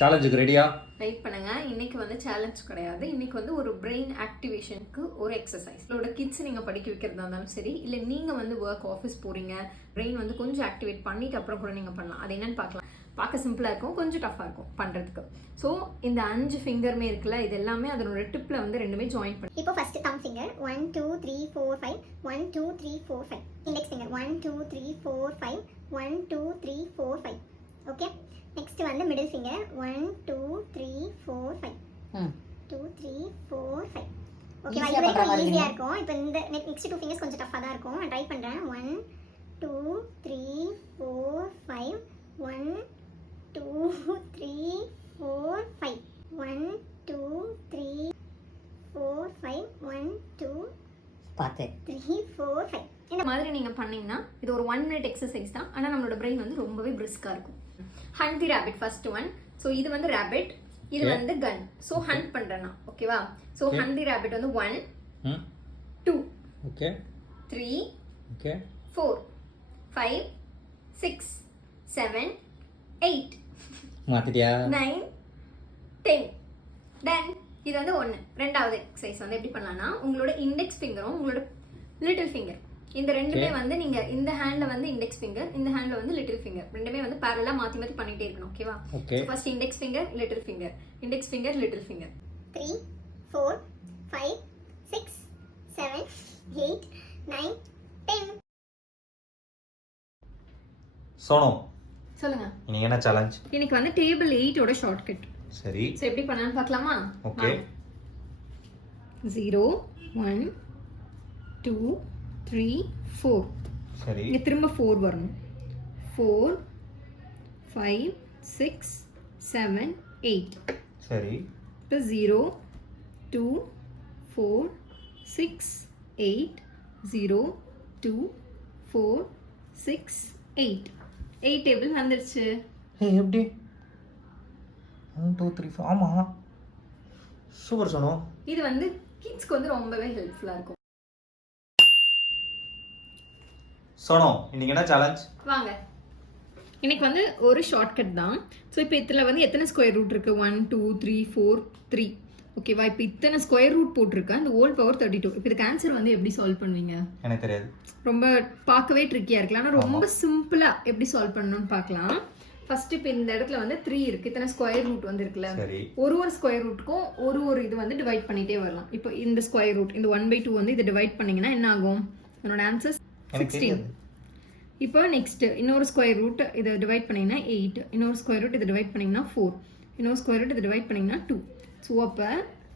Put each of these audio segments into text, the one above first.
சேலஞ்சுக்கு ரெடியா? வெயிட் பண்ணுங்க. இன்னைக்கு வந்து சேலஞ்ச் கிடையாது. இன்னைக்கு வந்து ஒரு பிரெயின் ஆக்டிவேஷனுக்கு ஒரு எக்ஸசைஸ். உங்களோட கிட்ஸ் நீங்க படிக்க வைக்கிறதா இருந்தாலும் சரி, இல்ல நீங்க வந்து ஒர்க் ஆஃபீஸ் போறீங்க, பிரெயின் வந்து கொஞ்சம் ஆக்டிவேட் பண்ணிட்டு அப்புறம் கூட நீங்க பண்ணலாம். அது என்னன்னு பார்க்கலாம். பார்க்க சிம்பிளா இருக்கும், கொஞ்சம் டஃபா இருக்கும் பண்றதுக்கு. ஸோ இந்த 5 ஃபிங்கருமே இருக்குல்ல, இது எல்லாமே அதனோட டிப்ல வந்து ரெண்டுமே ஜாயின் பண்ணி. இப்போ ஃபர்ஸ்ட் தம் finger 1 2 3 4 5 1 2 3 4 5. Index finger 1 2 3 4 5 1 2 3 4 5. Okay. Next வந்து மிடில் ஃபிங்கர் 1 2 3 4 5 2 3 4 5. ஓகேவா? இது வரைக்கும் ஈஸியா இருக்கும். இப்போ இந்த நெக்ஸ்ட் 2 ஃபிங்கர்ஸ் கொஞ்சம் டஃபா தான் இருக்கும். நான் ட்ரை பண்றேன். 1 2 3 4 5 1 2 3 4 5 1 2 3 4 5 1 2 3 4 5. இந்த மாதிரி நீங்க பண்ணீங்கன்னா இது ஒரு 1 மினிட் எக்ஸசைஸ் தான். ஆனா நம்மளோட பிரெயின் வந்து ரொம்பவே பிரிஸ்கா இருக்கும். ஹண்ட் தி ராபிட் ஃபர்ஸ்ட் ஒன். ஸோ இது வந்து ராபிட், இது வந்து கன். ஸோ ஹண்ட் பண்றேன்னா ஓகேவா? ஸோ ஹண்ட் தி ராபிட் வந்து 1 2 ஓகே 3 ஓகே 4 5 6 7 8 மாத்திட்டியா? 9 10 தென் இது வந்து 1. ரெண்டாவது எக்ஸசைஸ் வந்து எப்படி பண்ணலாம்னா, உங்களோட இண்டெக்ஸ் ஃபிங்கரும் உங்களோட லிட்டில் ஃபிங்கர் இந்த ரெண்டுமே வந்து நீங்க இந்த ஹேண்ட்ல வந்து இண்டெக்ஸ் ஃபிங்கர், இந்த ஹேண்ட்ல வந்து லிட்டில் ஃபிங்கர் ரெண்டுமே வந்து பேரலா மாத்தி மாத்தி பண்ணிட்டே இருக்கணும். ஓகேவா? Okay. First index finger, little finger, index finger, little finger. 3 4 5 6 7 8 9 10. Sono, சொல்லுங்க. இன்னைக்கு என்ன சேலஞ்ச்? இன்னைக்கு வந்து டேபிள் 8 ஓட ஷார்ட்கட். சரி. சோ எப்படி பண்ணலாம்னு பார்க்கலாமா? ஓகே. 0 1 2 3 4. சரி. இங்க திரும்ப 4 வரணும். 4 5 6 7 8. சரி. இப்போ 0 2 4 6 8 0 2 4 6 8. 8 டேபிள் வந்துருச்சு. ஏய் எப்படி? 1 2 3 4. ஆமா. சூப்பர் சோனோ. இது வந்து கிட்ஸ்க்கு வந்து ரொம்பவே ஹெல்ப்ஃபுல்லா இருக்கும். சோனோ, இன்னைக்கு என்ன சேலஞ்ச்? வாங்க. இன்னைக்கு வந்து ஒரு ஷார்ட்கட் தான். ஸோ இப்போ இதில் வந்து எத்தனை ஸ்கொயர் ரூட் இருக்கு? 1 2 3 4 3. ஓகேவா? இப்போ இத்தனை ஸ்கொயர் ரூட் போட்டிருக்கேன். அந்த ஹோல் பவர் 32. இப்போ இதுக்கு ஆன்சர் வந்து எப்படி சால்வ் பண்ணுவீங்க? எனக்கு தெரியாது. ரொம்ப பார்க்கவே ட்ரிக்கியா இருக்கலாம். ஆனால் ரொம்ப சிம்பிளா எப்படி சால்வ் பண்ணணும்னு பார்க்கலாம். ஃபர்ஸ்ட் இப்போ இந்த இடத்துல வந்து 3 இருக்கு. இத்தனை ஸ்கொயர் ரூட் வந்து இருக்குல்ல, ஒரு ஸ்கொயர் ரூட்டுக்கும் ஒரு இது வந்து டிவைட் பண்ணிட்டே வரலாம். இப்போ இந்த ஸ்கொயர் ரூட் இந்த 1/2 வந்து இதை டிவைட் பண்ணீங்கன்னா என்ன ஆகும்? என்னோட ஆன்சர் 16. இப்போ நெக்ஸ்ட் இன்னொரு ஸ்கொயர் ரூட் இதை டிவைட் பண்ணீங்கன்னா 8, இன்னொரு ஸ்கொயர் ரூட் இதை டிவைட் பண்ணீங்கன்னா 4, இன்னொரு ஸ்கொயர் ரூட் இதை டிவைட் பண்ணீங்கன்னா 2. ஸோ அப்போ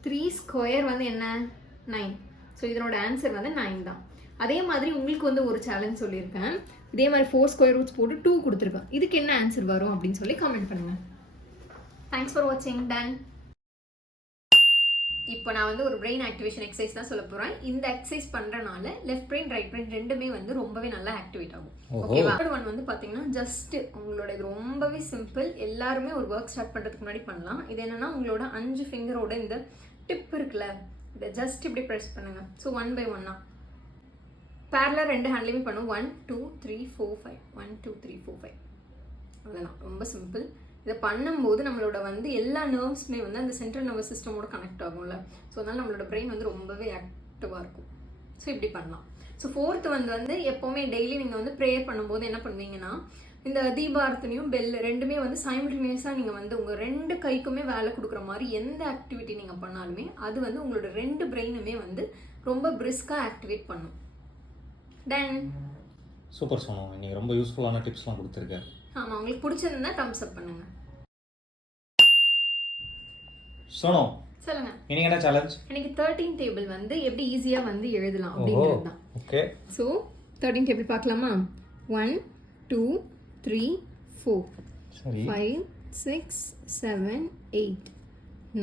3 ஸ்கொயர் வந்து என்ன? 9. ஸோ இதனோட ஆன்சர் வந்து 9 தான். அதே மாதிரி உங்களுக்கு வந்து ஒரு சேலஞ்ச் சொல்லியிருக்கேன். இதே மாதிரி 4 ஸ்கொயர் ரூட்ஸ் போட்டு 2 கொடுத்துருக்கேன். இதுக்கு என்ன ஆன்சர் வரும் அப்படின்னு சொல்லி கமெண்ட் பண்ணுங்க. தேங்க்ஸ் ஃபார் வாட்சிங். டன். இப்போ நான் வந்து ஒரு பிரெயின் ஆக்டிவேஷன் எக்ஸசைஸ் தான் சொல்ல போறேன். இந்த எக்ஸசைஸ் பண்றனால லெஃப்ட் பிரெயின் ரைட் பிரெயின் ரெண்டுமே வந்து ரொம்பவே நல்லா ஆக்டிவேட் ஆகும். ஓகேவா? தேர்ட் ஒன் வந்து பாத்தீங்கன்னா ஜஸ்ட் உங்களோட இது ரொம்பவே சிம்பிள். எல்லாருமே ஒரு ஒர்க் ஸ்டார்ட் பண்றதுக்கு முன்னாடி பண்ணலாம். இது என்னன்னா உங்களோட 5 ஃபிங்கரோட இந்த டிப் இருக்குல்ல, இதை ஜஸ்ட் இப்படி ப்ரெஸ் பண்ணுங்க. ஸோ 1 by 1 பேரலா 2 ஹேண்ட்லையுமே பண்ணும். 1 2 3 4 5 1 2 3 4 5. அவ்வளோதான். ரொம்ப சிம்பிள். இதை பண்ணும்போது நம்மளோட வந்து எல்லா நர்வ்ஸுமே வந்து அந்த சென்ட்ரல் நர்வஸ் சிஸ்டமோட கனெக்ட் ஆகும்ல. ஸோ அதனால நம்மளோட பிரெயின் வந்து ரொம்பவே ஆக்டிவாக இருக்கும். ஸோ இப்படி பண்ணலாம். ஸோ ஃபோர்த் வந்து எப்போவுமே டெய்லி நீங்கள் வந்து ப்ரேயர் பண்ணும்போது என்ன பண்ணுவீங்கன்னா, இந்த தீபாரத்தனையும் பெல் ரெண்டுமே வந்து சைமல்டேனியஸாக நீங்கள் வந்து உங்கள் 2 கைக்குமே வேலை கொடுக்குற மாதிரி எந்த ஆக்டிவிட்டி நீங்கள் பண்ணாலுமே அது வந்து உங்களோட 2 பிரெயினுமே வந்து ரொம்ப பிரிஸ்காக ஆக்டிவேட் பண்ணும். தென் சூப்பர் சோனோ, இன்னைக்கு ரொம்ப யூஸ்ஃபுல்லான டிப்ஸ்லாம் கொடுத்துருக்காரு. ஆமாம், உங்களுக்கு பிடிச்சிருந்தா தம்ஸ் அப் பண்ணுங்க. சோனோ, சொல்லுங்க. இன்னைக்கு என்ன சேலஞ்ச்? இன்னைக்கு 13 டேபிள் வந்து எப்படி ஈஸியா வந்து எழுதலாம் அப்படிங்கிறது தான். ஓகே. சோ 13 டேபிள் பார்க்கலாமா? 1 2 3 4 சரி 5 6 7 8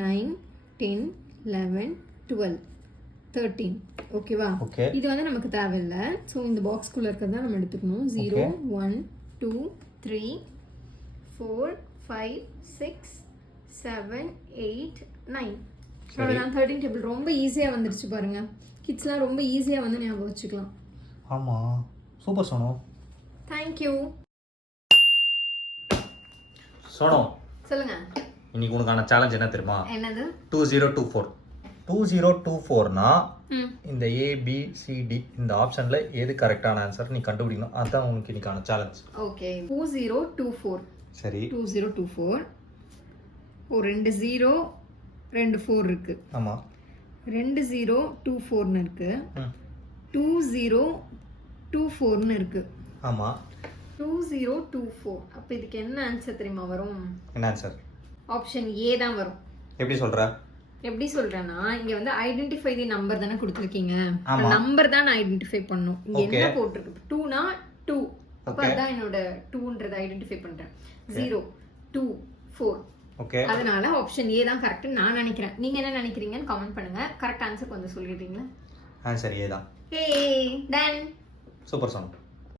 9 10 11 12 13. ஓகேவா? இது வந்து நமக்கு தேவையில்லை. ஸோ இந்த பாக்ஸ்குள்ள இருக்கிறதா நம்ம எடுத்துக்கணும். 0 1 2 3 4 5 6 7 8 9. அவ்வளோதான். 13 டேபிள் ரொம்ப ஈஸியாக வந்துருச்சு பாருங்க. கிட்ஸ்லாம் ரொம்ப ஈஸியாக வந்து ஞாபகம் வச்சுக்கலாம். ஆமாம், சூப்பர் சோனோ. தேங்க்யூ. சோனோ, சொல்லுங்க. இன்னைக்கு உனக்கான சேலஞ்ச் என்ன தெரியுமா? என்னது? 2024. 2024னா ம் இந்த ABCD இந்த ஆப்ஷன்ல எது கரெக்டான ஆன்சர் நீ கண்டுபிடிக்கணும். அதான் உனக்கு இன்னைக்கான சேலஞ்ச். ஓகே 2024 சரி 2024 ஓ 2 0 2 4 இருக்கு. ஆமா 2 0 2 4ன்னு இருக்கு. ம் 2 0 2 4ன்னு இருக்கு. ஆமா 2024 அப்ப இதுக்கு என்ன ஆன்சர் தெரியுமா வரும்? என்ன ஆன்சர்? ஆப்ஷன் ஏ தான் வரும். எப்படி சொல்ற? எப்படி சொல்றேன்னா இங்க வந்து ஐடென்டிஃபை தி நம்பர் தானே கொடுத்துருக்கீங்க. ஆமா. நம்பர் தான் நான் ஐடென்டிஃபை பண்ணும். இங்க Okay. என்ன போட்டிருக்கு? 2னா 2. அப்ப Okay. அதான் என்னோட 2ன்றத ஐடென்டிஃபை பண்றேன். 0 2 4. ஓகே அதனால ஆப்ஷன் ஏ தான் கரெக்ட் நான் நினைக்கிறேன். நீங்க என்ன நினைக்கிறீங்கன்னு கமெண்ட் பண்ணுங்க. கரெக்ட் ஆன்சர் கொஞ்சம் சொல்லிடுறீங்களா? ஆன்சர் ஏ தான். ஹே டன் சூப்பர் சாங்.